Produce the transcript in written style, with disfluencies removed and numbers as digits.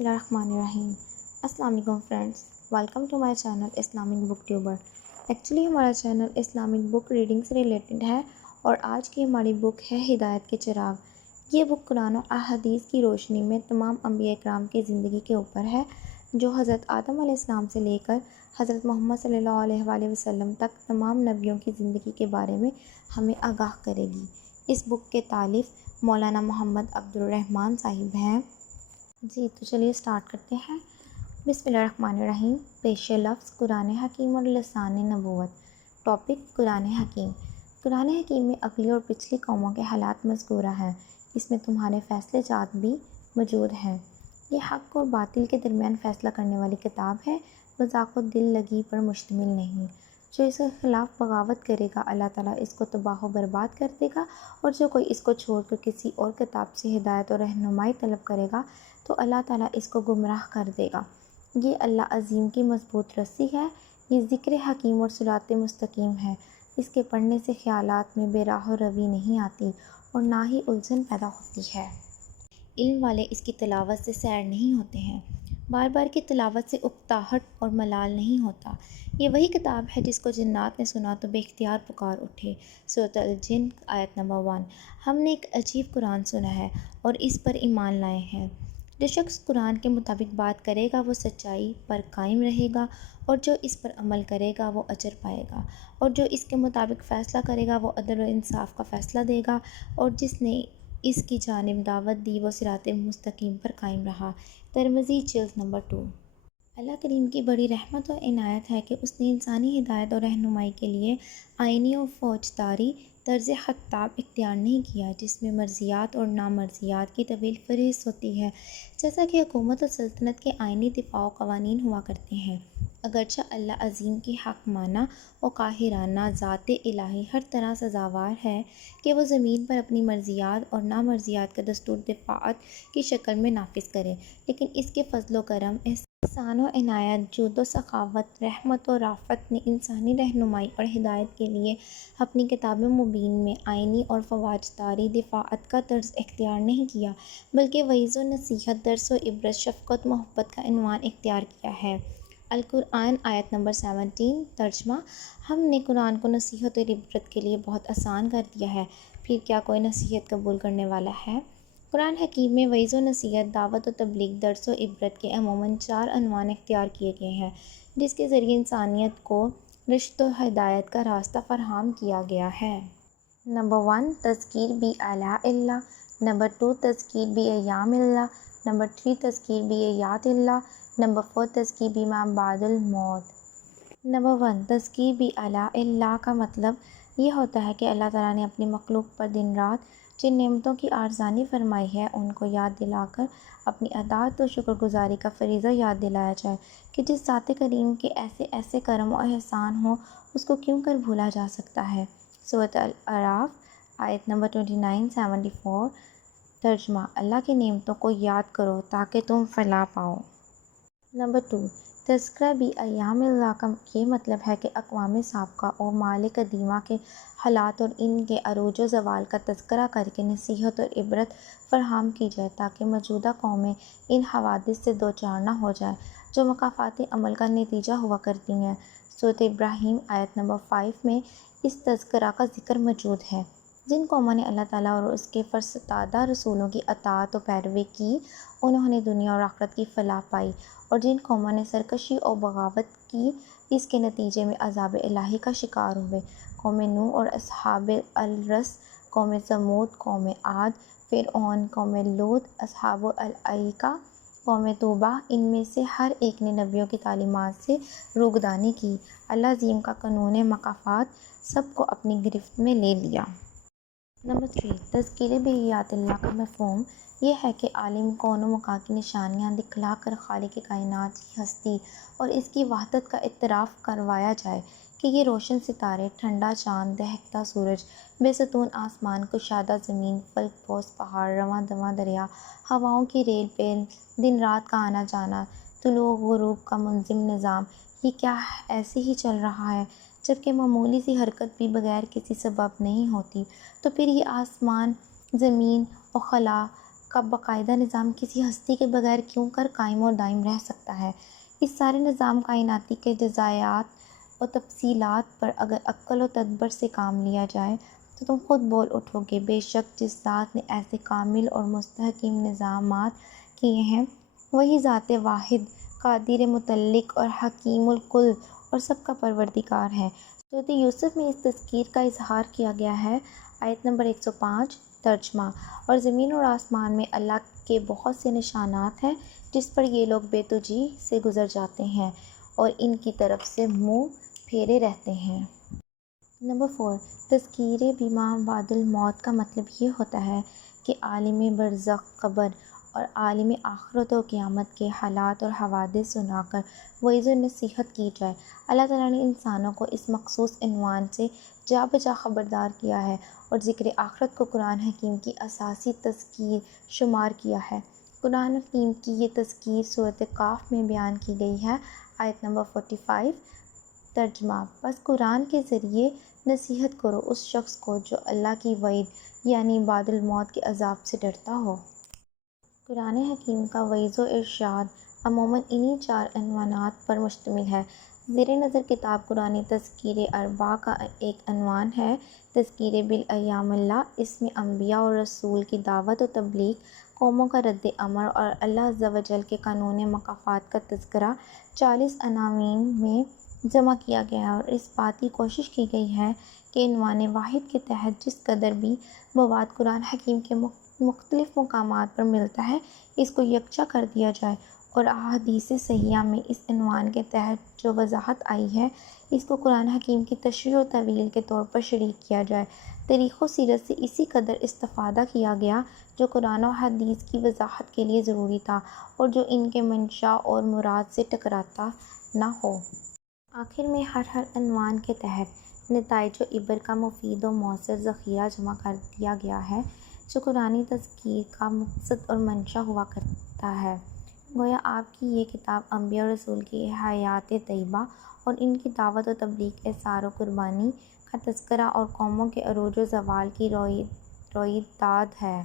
اللہ الرحمن الرحیم۔ السلام علیکم friends, welcome to my channel Islamic book tuber. Actually ہمارا چینل اسلامک بک ریڈنگ سے ریلیٹڈ ہے اور آج کی ہماری بک ہے ہدایت کے چراغ۔ یہ بک قرآن و احادیث کی روشنی میں تمام انبیاء کرام کی زندگی کے اوپر ہے، جو حضرت آدم علیہ السلام سے لے کر حضرت محمد صلی اللہ علیہ وآلہ وسلم تک تمام نبیوں کی زندگی کے بارے میں ہمیں آگاہ کرے گی۔ اس بک کے تالیف مولانا محمد عبد الرحمن صاحب ہیں۔ جی تو چلیے سٹارٹ کرتے ہیں۔ بسم اللہ الرحمن الرحیم۔ پیش لفظ قرآن حکیم اور لسان نبوت۔ ٹاپک قرآن حکیم۔ قرآن حکیم میں اگلی اور پچھلی قوموں کے حالات مذکورہ ہیں۔ اس میں تمہارے فیصلے جات بھی موجود ہیں۔ یہ حق اور باطل کے درمیان فیصلہ کرنے والی کتاب ہے، مذاق و دل لگی پر مشتمل نہیں۔ جو اس کے خلاف بغاوت کرے گا اللہ تعالیٰ اس کو تباہ و برباد کر دے گا، اور جو کوئی اس کو چھوڑ کر کسی اور کتاب سے ہدایت اور رہنمائی طلب کرے گا تو اللہ تعالیٰ اس کو گمراہ کر دے گا۔ یہ اللہ عظیم کی مضبوط رسی ہے، یہ ذکر حکیم اور صراط مستقیم ہے۔ اس کے پڑھنے سے خیالات میں بے راہ و روی نہیں آتی اور نہ ہی الجھن پیدا ہوتی ہے۔ علم والے اس کی تلاوت سے سیر نہیں ہوتے ہیں، بار بار کی تلاوت سے اکتاہٹ اور ملال نہیں ہوتا۔ یہ وہی کتاب ہے جس کو جنات نے سنا تو بے اختیار پکار اٹھے۔ سورۃ الجن آیت نمبر 1۔ ہم نے ایک عجیب قرآن سنا ہے اور اس پر ایمان لائے ہیں۔ جو شخص قرآن کے مطابق بات کرے گا وہ سچائی پر قائم رہے گا، اور جو اس پر عمل کرے گا وہ اجر پائے گا، اور جو اس کے مطابق فیصلہ کرے گا وہ عدل و انصاف کا فیصلہ دے گا، اور جس نے اس کی جانب دعوت دی وہ صراط مستقیم پر قائم رہا۔ ترمذی جلد نمبر 2۔ اللہ کریم کی بڑی رحمت و عنایت ہے کہ اس نے انسانی ہدایت اور رہنمائی کے لیے آئینی و فوجداری طرز خطاب اختیار نہیں کیا، جس میں مرضیات اور نامرضیات کی طویل فہرست ہوتی ہے، جیسا کہ حکومت اور سلطنت کے آئینی دفاع و قوانین ہوا کرتے ہیں۔ اگرچہ اللہ عظیم کی حاکمانہ و قاہرانہ ذات الہی ہر طرح سزاوار ہے کہ وہ زمین پر اپنی مرضیات اور نامرضیات کا دستور دفاعت کی شکل میں نافذ کرے، لیکن اس کے فضل و کرم، احسان و عنایت، جود و سخاوت، رحمت و رافت نے انسانی رہنمائی اور ہدایت کے لیے اپنی کتاب مبین میں آئینی اور فوجداری دفاعت کا طرز اختیار نہیں کیا، بلکہ وعظ و نصیحت، درس و عبرت، شفقت و محبت کا عنوان اختیار کیا ہے۔ القرآن آیت نمبر 17۔ ترجمہ۔ ہم نے قرآن کو نصیحت اور عبرت کے لیے بہت آسان کر دیا ہے، پھر کیا کوئی نصیحت قبول کرنے والا ہے؟ قرآن حکیم میں وعظ و نصیحت، دعوت و تبلیغ، درس و عبرت کے عموماً 4 عنوان اختیار کیے گئے ہیں، جس کے ذریعے انسانیت کو رشد و ہدایت کا راستہ فراہم کیا گیا ہے۔ نمبر 1، تذکیر بآلاء اللہ۔ نمبر 2، تذکیر بأیام اللہ۔ نمبر 3، تذکیر بآیات اللہ۔ نمبر 4، تذکیر بما بعد الموت۔ نمبر 1، تذکیر بآلاء اللہ کا مطلب یہ ہوتا ہے کہ اللہ تعالیٰ نے اپنی مخلوق پر دن رات جن نعمتوں کی ارزانی فرمائی ہے ان کو یاد دلا کر اپنی اطاعت و شکر گزاری کا فریضہ یاد دلایا جائے کہ جس ذات کریم کے ایسے ایسے کرم و احسان ہوں اس کو کیوں کر بھولا جا سکتا ہے۔ سورۃ الاعراف آیت نمبر 29-74۔ ترجمہ۔ اللہ کی نعمتوں کو یاد کرو تاکہ تم فلاح پاؤ۔ نمبر 2، تذکرہ بأیام اللہ کا یہ مطلب ہے کہ اقوام سابقہ اور مال قدیمہ کے حالات اور ان کے عروج و زوال کا تذکرہ کر کے نصیحت اور عبرت فراہم کی جائے تاکہ موجودہ قومیں ان حوادث سے دوچار نہ ہو جائیں جو مکافات عمل کا نتیجہ ہوا کرتی ہیں۔ سورۃ ابراہیم آیت نمبر 5 میں اس تذکرہ کا ذکر موجود ہے۔ جن قوموں نے اللہ تعالیٰ اور اس کے فرستادہ رسولوں کی اطاعت و پیروی کی انہوں نے دنیا اور آخرت کی فلاح پائی، اور جن قوموں نے سرکشی اور بغاوت کی اس کے نتیجے میں عذاب الہی کا شکار ہوئے۔ قوم نوح اور اصحاب الرس، قوم ثمود، قوم عاد، فرعون، قوم لوط، اصحاب الایکہ، قوم توبہ، ان میں سے ہر ایک نے نبیوں کی تعلیمات سے روگردانی کی۔ اللہ عظیم کا قانون مکافات سب کو اپنی گرفت میں لے لیا۔ نمبر 3، تذکیر بآیات اللہ کا مفہوم یہ ہے کہ عالم کون و مکان کی نشانیاں دکھلا کر خالق کائنات کی ہستی اور اس کی وحدت کا اعتراف کروایا جائے کہ یہ روشن ستارے، ٹھنڈا چاند، دہکتا سورج، بے ستون آسمان، کشادہ زمین، فلک پوش پہاڑ، رواں دواں دریا، ہواؤں کی ریل پیل، دن رات کا آنا جانا، طلوع و غروب کا منظم نظام، یہ کیا ایسے ہی چل رہا ہے جبکہ معمولی سی حرکت بھی بغیر کسی سبب نہیں ہوتی؟ تو پھر یہ آسمان، زمین و خلا کا باقاعدہ نظام کسی ہستی کے بغیر کیوں کر قائم اور دائم رہ سکتا ہے؟ اس سارے نظام کائناتی کے جزیات اور تفصیلات پر اگر عقل و تدبر سے کام لیا جائے تو تم خود بول اٹھو گے، بے شک جس ذات نے ایسے کامل اور مستحکم نظامات کیے ہیں وہی ذات واحد، قادر مطلق اور حکیم الکل اور سب کا پروردگار ہے۔ سورۃ یوسف میں اس تذکیر کا اظہار کیا گیا ہے۔ آیت نمبر 105 ترجمہ: اور زمین اور آسمان میں اللہ کے بہت سے نشانات ہیں جس پر یہ لوگ بے توجہی سے گزر جاتے ہیں اور ان کی طرف سے منہ پھیرے رہتے ہیں۔ نمبر 4، تذکیر بما بعد الموت کا مطلب یہ ہوتا ہے کہ عالم برزخ، قبر اور عالم آخرت و قیامت کے حالات اور حوادث سنا کر وعظ و نصیحت کی جائے۔ اللہ تعالیٰ نے انسانوں کو اس مخصوص عنوان سے جا بجا خبردار کیا ہے اور ذکر آخرت کو قرآن حکیم کی اساسی تذکیر شمار کیا ہے۔ قرآن حکیم کی یہ تذکیر سورۃ قاف میں بیان کی گئی ہے۔ آیت نمبر 45 ترجمہ: بس قرآن کے ذریعے نصیحت کرو اس شخص کو جو اللہ کی وعید یعنی بعد الموت کے عذاب سے ڈرتا ہو۔ قرآن حکیم کا وعظ و ارشاد عموماً انہی 4 عنوانات پر مشتمل ہے۔ زیر نظر کتاب قرآن تذکیر اربعہ کا ایک عنوان ہے تذکیر بالایام اللہ۔ اس میں انبیاء اور رسول کی دعوت و تبلیغ، قوموں کا رد عمل اور اللہ عز و جل کے قانون مکافات کا تذکرہ 40 عناوین میں جمع کیا گیا ہے اور اس بات کی کوشش کی گئی ہے کہ عنوان واحد کے تحت جس قدر بھی مواد قرآن حکیم کے مختلف مقامات پر ملتا ہے اس کو یکجا کر دیا جائے اور احادیث صحیحہ میں اس عنوان کے تحت جو وضاحت آئی ہے اس کو قرآن حکیم کی تشریح و تعویل کے طور پر شریک کیا جائے۔ تاریخ و سیرت سے اسی قدر استفادہ کیا گیا جو قرآن و حدیث کی وضاحت کے لیے ضروری تھا اور جو ان کے منشا اور مراد سے ٹکراتا نہ ہو۔ آخر میں ہر عنوان کے تحت نتائج و عبر کا مفید و مؤثر ذخیرہ جمع کر دیا گیا ہے جو قرآنی تذکیر کا مقصد اور منشا ہوا کرتا ہے۔ گویا آپ کی یہ کتاب انبیاء اور رسول کی حیات طیبہ اور ان کی دعوت و تبلیغ، اثار و قربانی کا تذکرہ اور قوموں کے عروج و زوال کی رویداد ہے۔